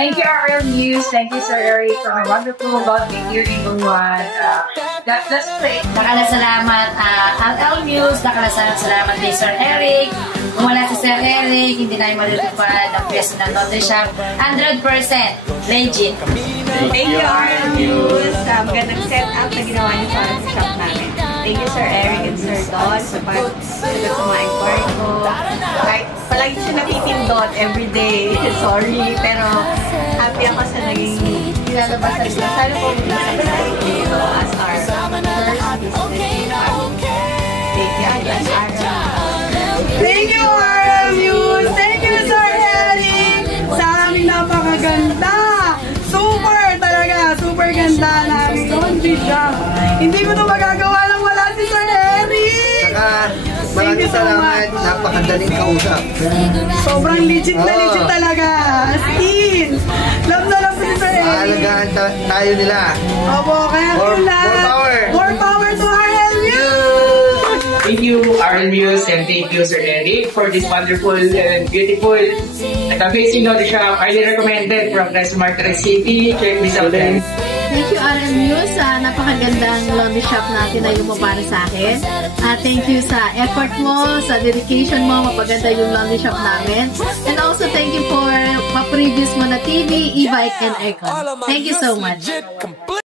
Thank you, RL News. Thank you, Sir Eric, for my wonderful about here in Buwan. God bless you. Nakalasalamat, RL News. Nakalasalamat kay Sir Eric. Kung wala si Sir Eric, hindi na yung malulupad ang pwesto ng Laundry Shop. 100% legit. Thank you, RL News. Magandang setup na ginawa niyo para sa shop namin. Thank you, Sir Eric and Sir Don, sa pagsagot sa mga inquiry ko. Like, palagi siya napipindot everyday. Sorry, pero happy ako sa naging pinalabasan ko. Sana po pinalabasan dito as our first business. Thank you, Thank you, RL News! Thank you, Sir Eric! Sa aming napakaganda! Super talaga! Super ganda na aming laundry shop! Hindi ko ito magagawa lang wala si Sir Eric! Saka, maraming salamat. Napakadaling kausap. Sobrang legit na legit talaga! As in! Love na love si Sir Eric! Maalagaan tayo nila. Opo, kaya More power! More power to RL News! Thank you, RL News, and thank you, Sir Eric, for this wonderful and beautiful and amazing laundry shop. Highly recommended from Martin City. Check this out then. Thank you, RL News. Napakagandang laundry shop na tinayo mo para sa akin. Thank you sa effort mo, sa dedication mo. Mapaganda yung laundry shop namin. And also, thank you for pa-previous mo na TV, e-bike, and aircon. Thank you so much.